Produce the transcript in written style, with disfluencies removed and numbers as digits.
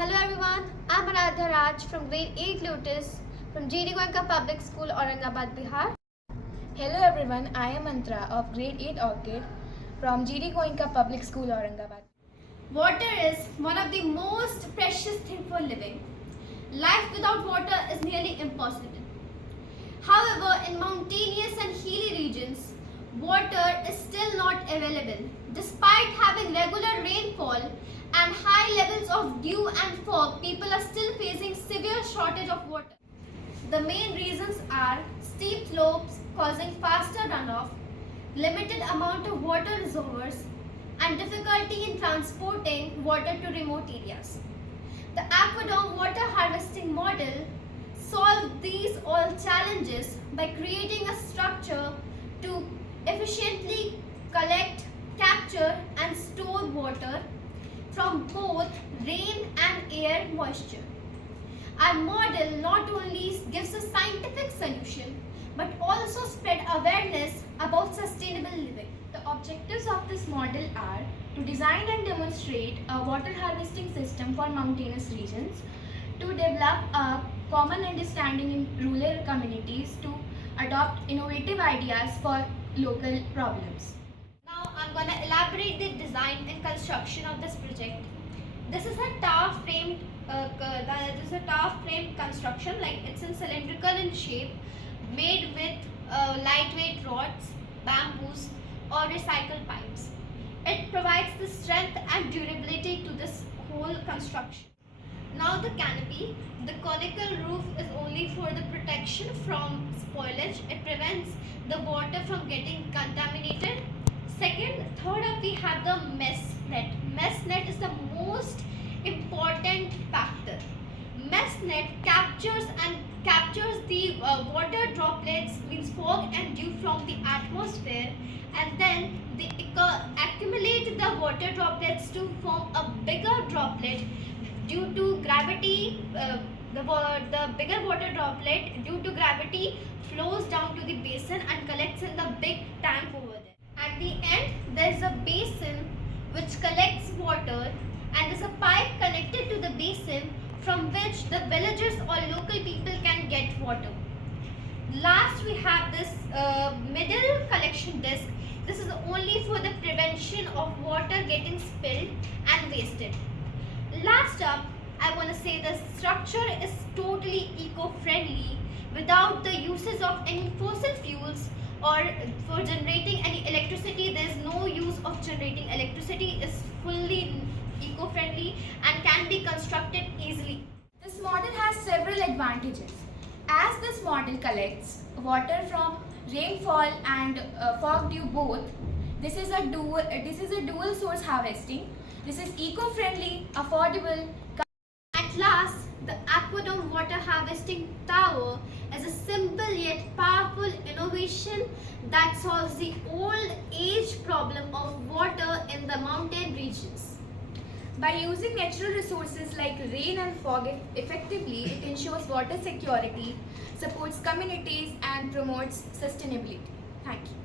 Hello everyone, I'm Aradhya Raj from grade 8 Lotus from GD Goenka Public School, Aurangabad, Bihar. Hello everyone, I am Mantra of grade 8 Orchid from GD Goenka Public School, Aurangabad. Water is one of the most precious things for living. Life without water is nearly impossible. However, in mountainous and hilly regions, water is still not available. Despite having regular rainfall and high levels of dew and fog, people are still facing severe shortage of water. The main reasons are steep slopes causing faster runoff, limited amount of water reservoirs, and difficulty in transporting water to remote areas. The Aquadome water harvesting model solved these all challenges by creating a structure to efficiently collect, capture, and store water from both rain and air moisture. Our model not only gives a scientific solution but also spread awareness about sustainable living. The objectives of this model are to design and demonstrate a water harvesting system for mountainous regions, to develop a common understanding in rural communities, to adopt innovative ideas for local problems. Now I'm going to elaborate the design and construction of this project. This is a tower framed construction, like it's in cylindrical in shape, made with lightweight rods, bamboos, or recycled pipes. It provides the strength and durability to this whole construction. Now the canopy, the conical roof is only for the protection from spoilage. It prevents the water from getting contaminated. Third up we have the mesh net. Mesh net is the most important factor. Mesh net captures the water droplets, means fog and dew from the atmosphere, and then they accumulate the water droplets to form a bigger droplet due to gravity. The bigger water droplet, due to gravity, flows down to the basin and collects in the big tank over there. At the end, there is a basin which collects water, and there's a pipe connected to the basin from which the villagers or local people can get water. Last, we have this middle collection disc. This is only for the prevention of water getting spilled and wasted. Last up, I want to say the structure is totally eco-friendly without the uses of any fossil fuels, or for generating any electricity. There is no use of generating electricity. Is fully eco-friendly and can be constructed easily. This model has several advantages. As this model collects water from rainfall and fog dew both, this is a dual source harvesting. This is eco-friendly, affordable. At last, the Aquadome water harvesting tower is a simple yet powerful innovation that solves the old age problem of water in the mountain regions. By using natural resources like rain and fog effectively, it ensures water security, supports communities, and promotes sustainability. Thank you.